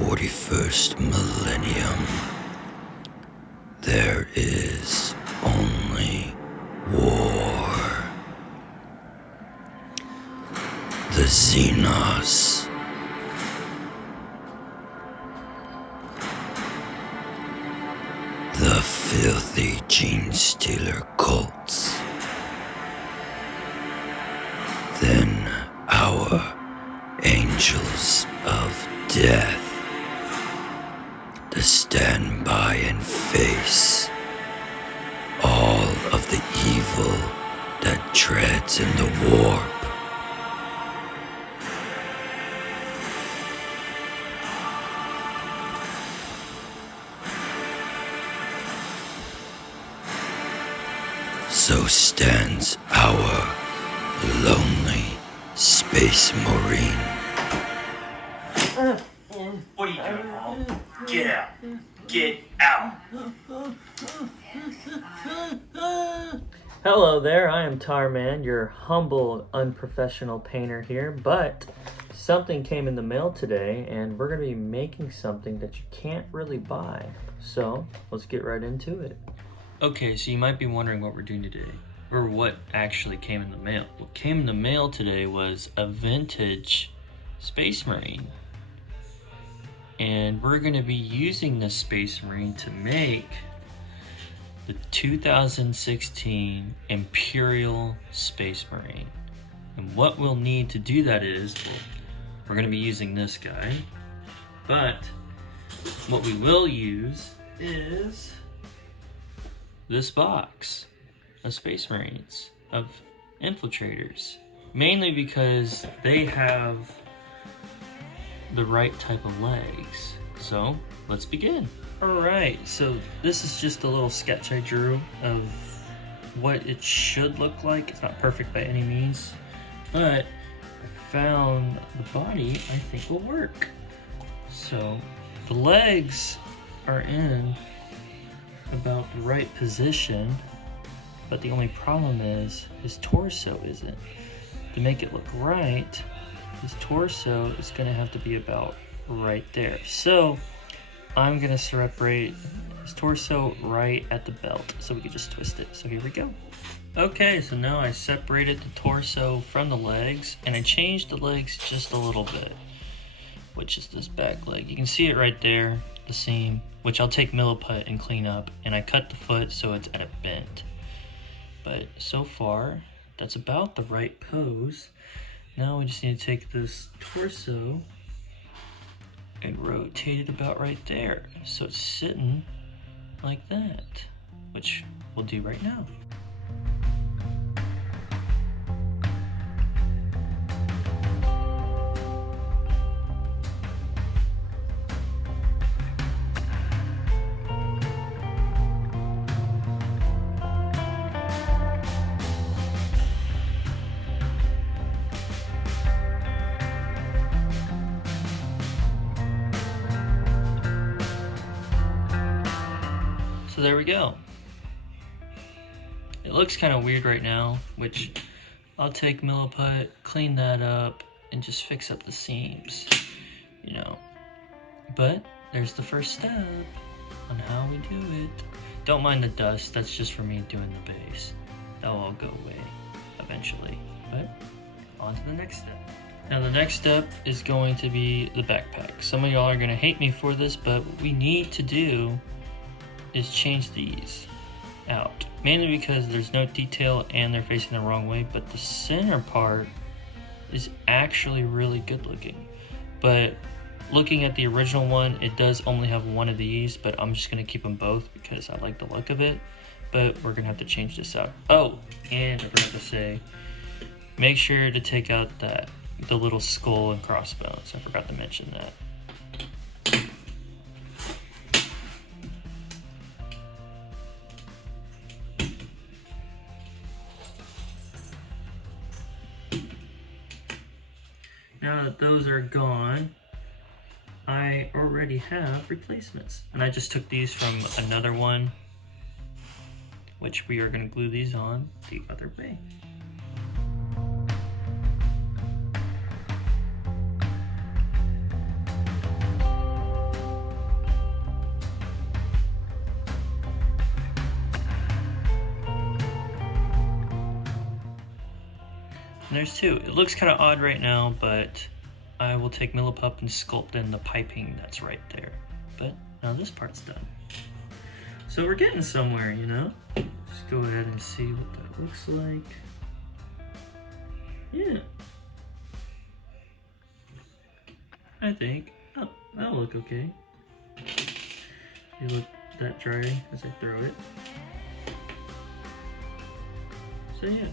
41st millennium, there is only war. The Xenos, the filthy gene stealer cults, then our angels of death to stand by and face all of the evil that treads in the warp. So stands our lonely space marine. What are you doing, Paul? Get out. Get out. Hello there, I am Tarman, your humble, unprofessional painter here, but something came in the mail today and we're going to be making something that you can't really buy. So, let's get right into it. Okay, so you might be wondering what we're doing today, or what actually came in the mail. What came in the mail today was a vintage Space Marine. And we're going to be using this Space Marine to make the 2016 Imperial Space Marine. And what we'll need to do that is, we're going to be using this guy, but what we will use is this box of Space Marines, of infiltrators, mainly because they have the right type of legs. So let's begin. Alright, so this is just a little sketch I drew of what it should look like. It's not perfect by any means, but I found the body I think will work. So the legs are in about the right position, but the only problem is his torso isn't. To make it look right, his torso is going to have to be about right there. So I'm going to separate his torso right at the belt so we can just twist it. So here we go. Okay, so now I separated the torso from the legs, and I changed the legs just a little bit, which is this back leg. You can see it right there, the seam, which I'll take milliput and clean up, and I cut the foot so it's at a bend. But so far, that's about the right pose. Now we just need to take this torso and rotate it about right there, so it's sitting like that, which we'll do right now. So there we go. It looks kind of weird right now, which I'll take milliput, clean that up, and just fix up the seams, you know. But there's the first step on how we do it. Don't mind the dust, that's just for me doing the base. That'll all go away eventually. But on to the next step. Now the next step is going to be the backpack. Some of y'all are gonna hate me for this, but what we need to do is change these out, mainly because there's no detail and they're facing the wrong way, but the center part is actually really good looking. But looking at the original one, it does only have one of these, but I'm just going to keep them both because I like the look of it. But we're going to have to change this out. Oh, and I forgot to say, make sure to take out the little skull and crossbones. I forgot to mention that. Now that those are gone, I already have replacements. And I just took these from another one, which we are going to glue these on the other way. And there's two. It looks kind of odd right now, but I will take Millipup and sculpt in the piping that's right there. But now this part's done. So we're getting somewhere, you know? Just go ahead and see what that looks like. Yeah. I think. Oh, that'll look okay. You let that dry as I throw it. So yeah.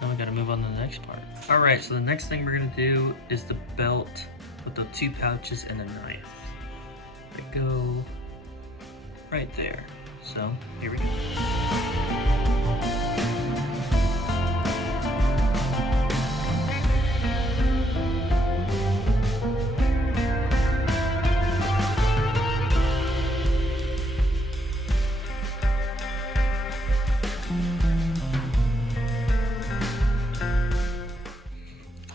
Now we gotta move on to the next part. Alright, so the next thing we're gonna do is the belt with the two pouches and a knife. They go right there. So here we go.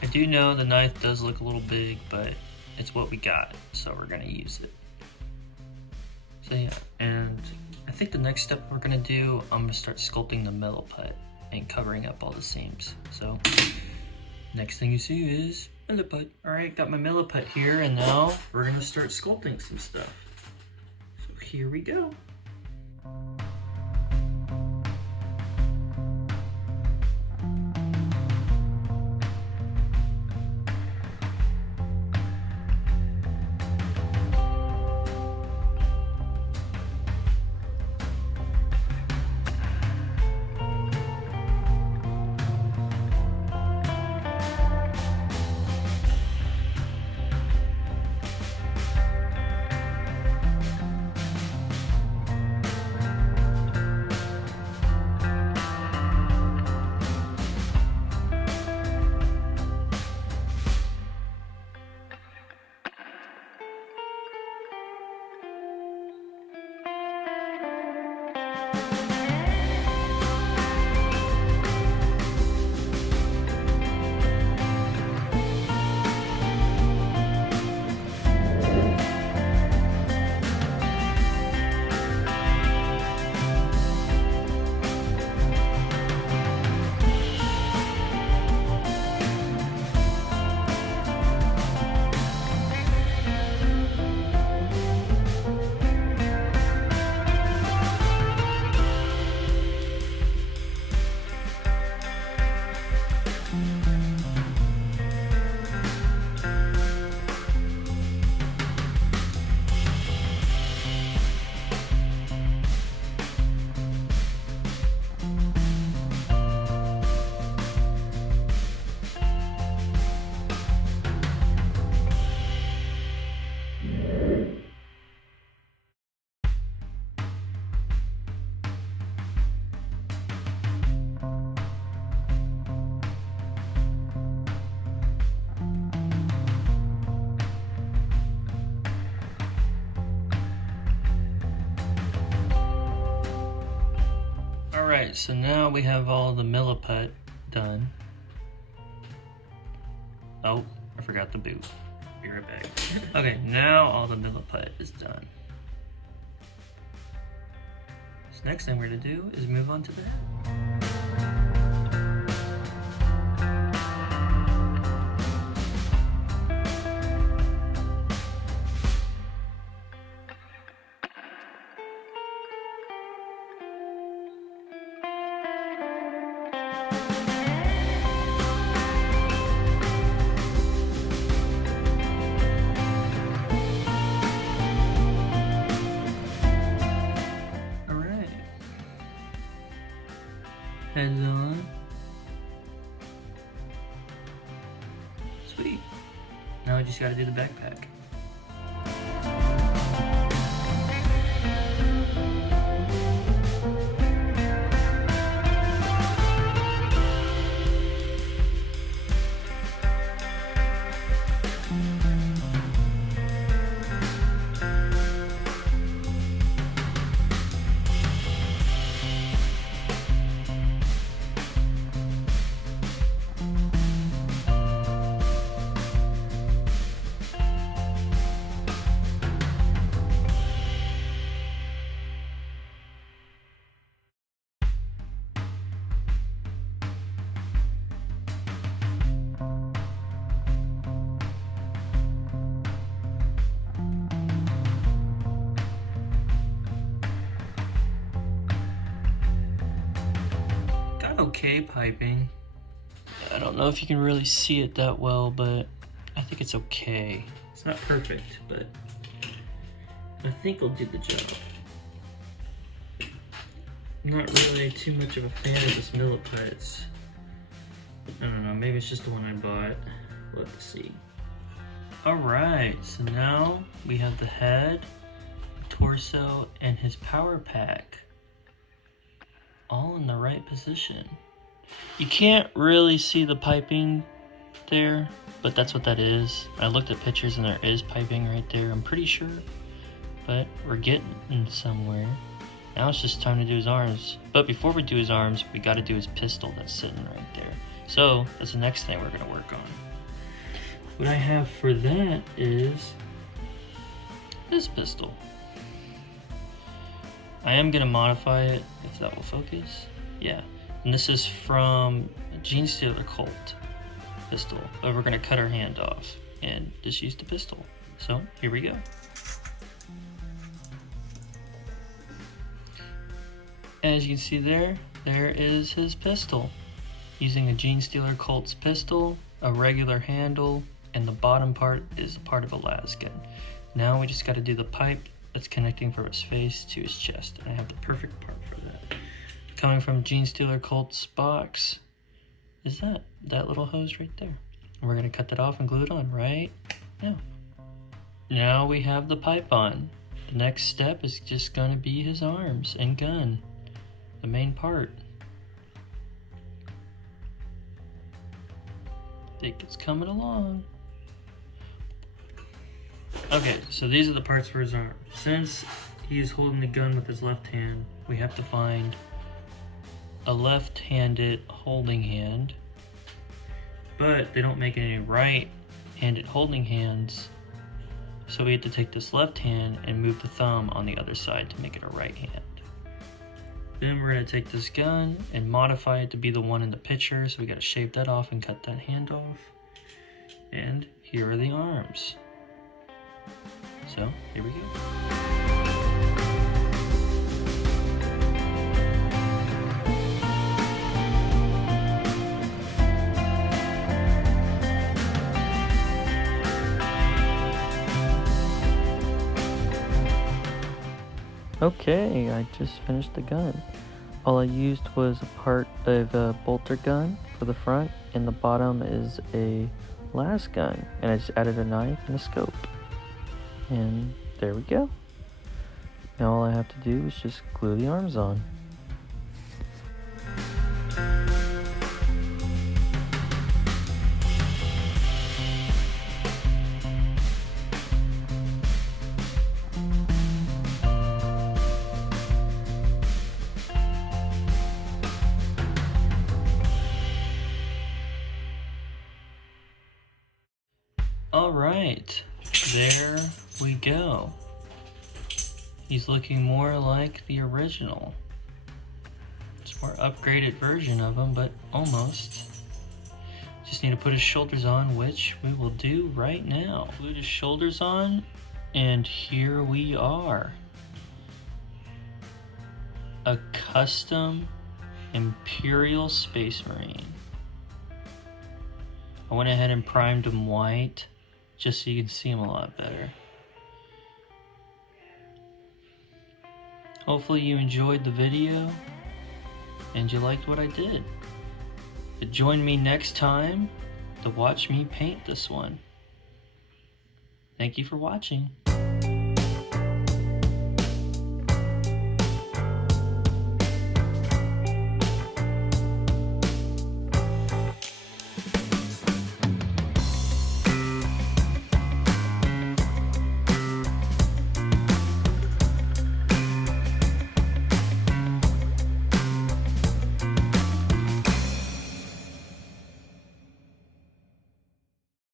I do know the knife does look a little big, but it's what we got, so we're gonna use it. So yeah, and I think the next step we're gonna do, I'm gonna start sculpting the Millipup and covering up all the seams. So next thing you see is Millipup. All right, got my Millipup here, and now we're gonna start sculpting some stuff. So here we go. Alright, so now we have all the Millipup done. Oh, I forgot the boot. Be right back. Okay, now all the Millipup is done. So next thing we're gonna do is move on to the head. Heads on. Sweet. Now I just gotta do the backpack. got okay piping. I don't know if you can really see it that well, but I think it's okay. It's not perfect, but I think it'll do the job. I'm not really too much of a fan of this milliput. I don't know, maybe it's just the one I bought. We'll have to see. Alright, so now we have the head, torso, and his power pack all in the right position. You can't really see the piping there, but that's what that is. I looked at pictures and there is piping right there, I'm pretty sure. But we're getting somewhere. Now it's just time to do his arms. But before we do his arms, we gotta do his pistol that's sitting right there. So that's the next thing we're gonna work on. What I have for that is this pistol. I am gonna modify it, if that will focus. Yeah, and this is from Gene Stealer Colt pistol, but we're gonna cut our hand off and just use the pistol. So here we go. As you can see there is his pistol. Using a Gene Stealer Colt's pistol, a regular handle, and the bottom part is part of a las gun. Now we just gotta do the pipe that's connecting from his face to his chest. And I have the perfect part for that. Coming from Gene Stealer Colt's box is that little hose right there. And we're gonna cut that off and glue it on right now. Now we have the pipe on. The next step is just gonna be his arms and gun, the main part. I think it's coming along. Okay, so these are the parts for his arm. Since he's holding the gun with his left hand, we have to find a left-handed holding hand, but they don't make any right-handed holding hands, so we have to take this left hand and move the thumb on the other side to make it a right hand. Then we're going to take this gun and modify it to be the one in the picture, so we got to shave that off and cut that hand off. And here are the arms. So, here we go. Okay, I just finished the gun. All I used was a part of a bolter gun for the front, and the bottom is a las gun, and I just added a knife and a scope. And there we go. Now all I have to do is just glue the arms on. Alright, there we go. He's looking more like the original. It's a more upgraded version of him, but almost. Just need to put his shoulders on, which we will do right now. Glued his shoulders on, and here we are. A custom Imperial Space Marine. I went ahead and primed him white, just so you can see him a lot better. Hopefully you enjoyed the video and you liked what I did. But join me next time to watch me paint this one. Thank you for watching.